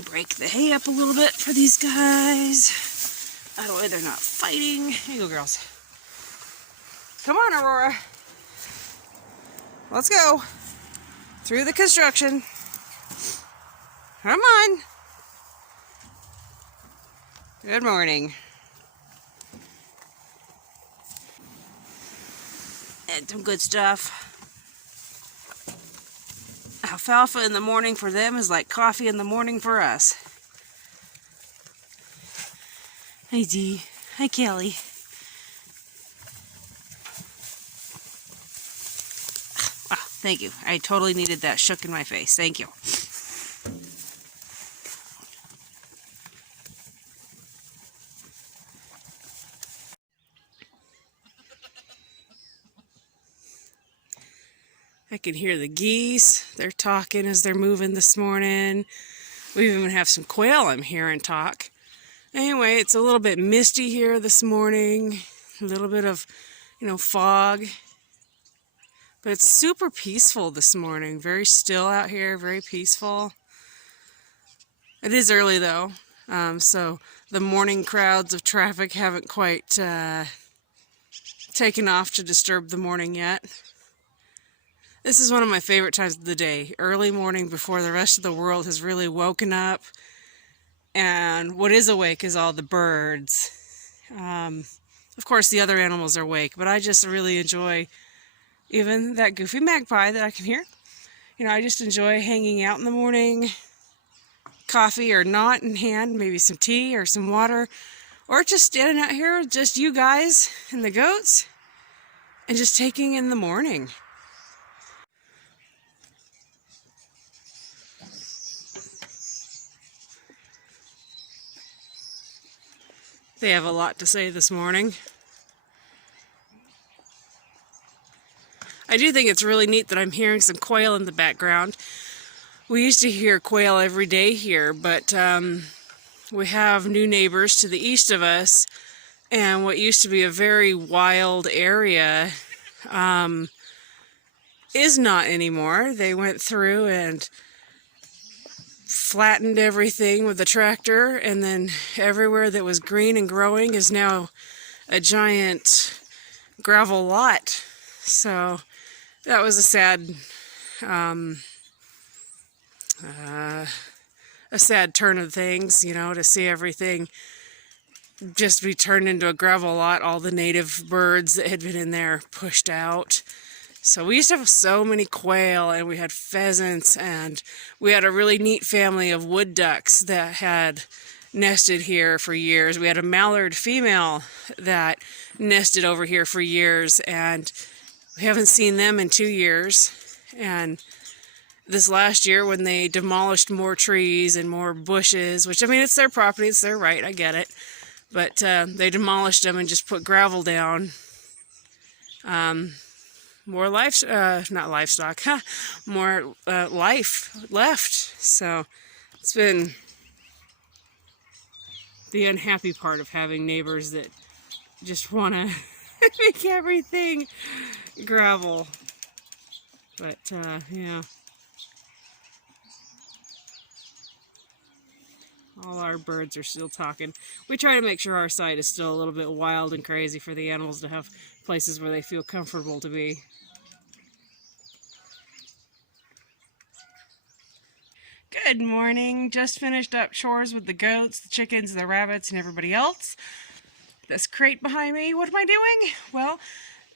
Break the hay up a little bit for these guys. That way they're not fighting. Here you go, girls. Come on, Aurora. Let's go. Through the construction. Come on. Good morning. And some good stuff. Alfalfa in the morning for them is like coffee in the morning for us. Hi Dee. Hi Kelly. Oh, thank you. I totally needed that shook in my face. Thank you. I can hear the geese. They're talking as they're moving this morning. We even have some quail I'm hearing talk. Anyway, it's a little bit misty here this morning. A little bit of, fog. But it's super peaceful this morning. Very still out here, very peaceful. It is early though, so the morning crowds of traffic haven't quite taken off to disturb the morning yet. This is one of my favorite times of the day. Early morning before the rest of the world has really woken up. And what is awake is all the birds. Of course, the other animals are awake, but I just really enjoy even that goofy magpie that I can hear. I just enjoy hanging out in the morning, coffee or not in hand, maybe some tea or some water, or just standing out here with just you guys and the goats and just taking in the morning. They have a lot to say this morning. I do think it's really neat that I'm hearing some quail in the background. We used to hear quail every day here, but we have new neighbors to the east of us, and what used to be a very wild area is not anymore. They went through and flattened everything with the tractor, and then everywhere that was green and growing is now a giant gravel lot. So that was a sad turn of things, to see everything just be turned into a gravel lot, all the native birds that had been in there pushed out. So we used to have so many quail, and we had pheasants, and we had a really neat family of wood ducks that had nested here for years. We had a mallard female that nested over here for years, and we haven't seen them in 2 years. And this last year, when they demolished more trees and more bushes, which, it's their property, it's their right, I get it, but they demolished them and just put gravel down. More life left. So it's been the unhappy part of having neighbors that just want to make everything gravel. But yeah, all our birds are still talking. We try to make sure our side is still a little bit wild and crazy for the animals to have places where they feel comfortable to be. Good morning. Just finished up chores with the goats, the chickens, the rabbits, and everybody else. This crate behind me, what am I doing? Well,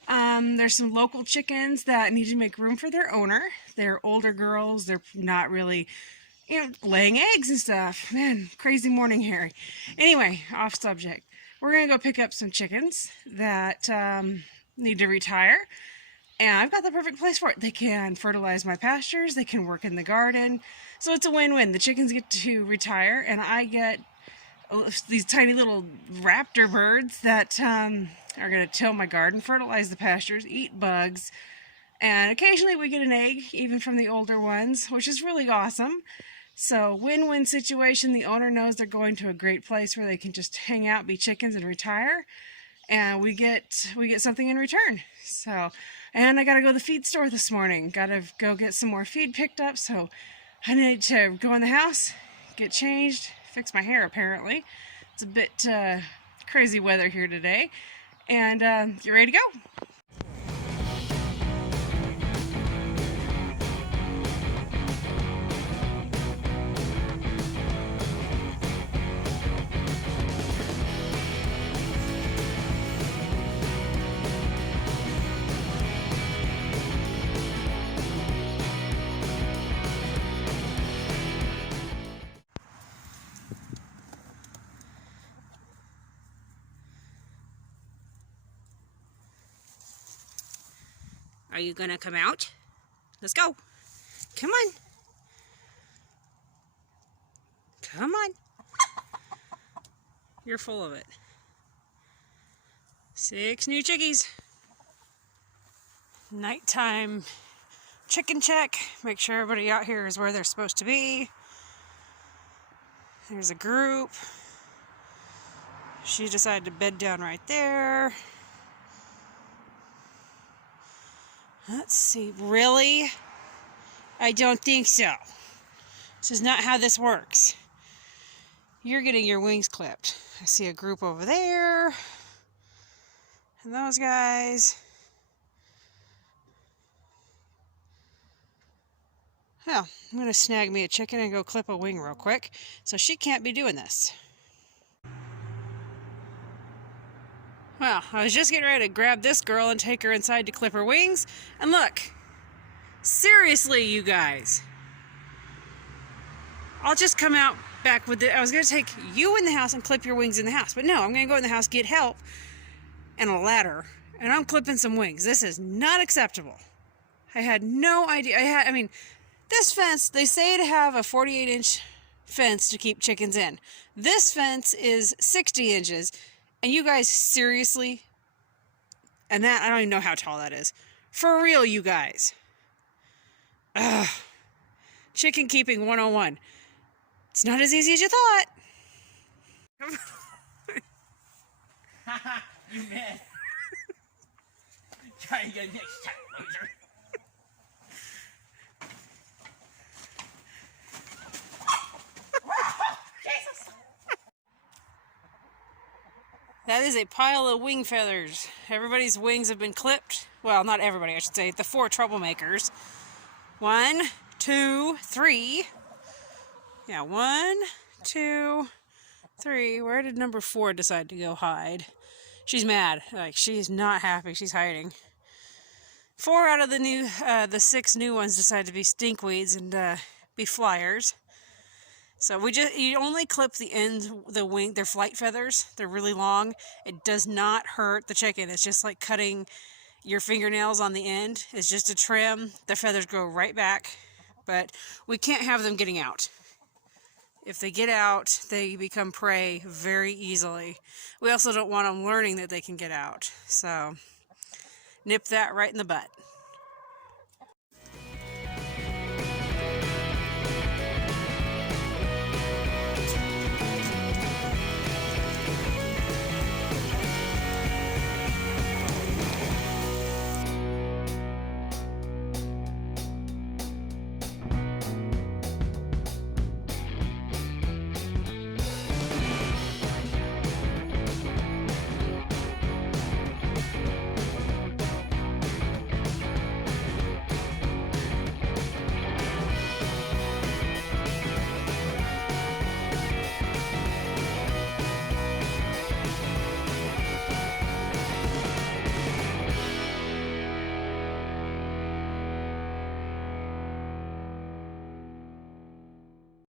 there's some local chickens that need to make room for their owner. They're older girls. They're not really, laying eggs and stuff. Man, crazy morning, Harry. Anyway, off subject. We're going to go pick up some chickens that need to retire. And I've got the perfect place for it. They can fertilize my pastures. They can work in the garden. So it's a win-win. The chickens get to retire, and I get these tiny little raptor birds that are going to till my garden, fertilize the pastures, eat bugs, and occasionally we get an egg, even from the older ones, which is really awesome. So win-win situation. The owner knows they're going to a great place where they can just hang out, be chickens, and retire, and we get something in return. So, and I got to go to the feed store this morning. Got to go get some more feed picked up, so I need to go in the house, get changed, fix my hair apparently. It's a bit crazy weather here today. And you ready to go? Are you gonna come out? Let's go. Come on. Come on. You're full of it. 6 new chickies. Nighttime chicken check. Make sure everybody out here is where they're supposed to be. There's a group. She decided to bed down right there. Let's see. Really? I don't think so. This is not how this works. You're getting your wings clipped. I see a group over there. And those guys. Well, I'm going to snag me a chicken and go clip a wing real quick. So she can't be doing this. Well, I was just getting ready to grab this girl and take her inside to clip her wings. And look, seriously, you guys. I'll just come out back with I was going to take you in the house and clip your wings in the house. But no, I'm going to go in the house, get help and a ladder. And I'm clipping some wings. This is not acceptable. I had no idea. I mean, this fence, they say to have a 48-inch fence to keep chickens in. This fence is 60 inches. And you guys, seriously? And that, I don't even know how tall that is. For real, you guys. Ugh. Chicken keeping 101. It's not as easy as you thought. Haha, you mad. Try again next time, loser. That is a pile of wing feathers. Everybody's wings have been clipped. Well, not everybody, I should say. The 4 troublemakers. 1, 2, 3. Yeah, 1, 2, 3. Where did number 4 decide to go hide? She's mad. Like, she's not happy. She's hiding. 4 out of the 6 new ones decided to be stinkweeds and be flyers. So you only clip the ends, their flight feathers. They're really long. It does not hurt the chicken. It's just like cutting your fingernails on the end. It's just a trim. The feathers grow right back. But we can't have them getting out. If they get out, they become prey very easily. We also don't want them learning that they can get out. So nip that right in the butt.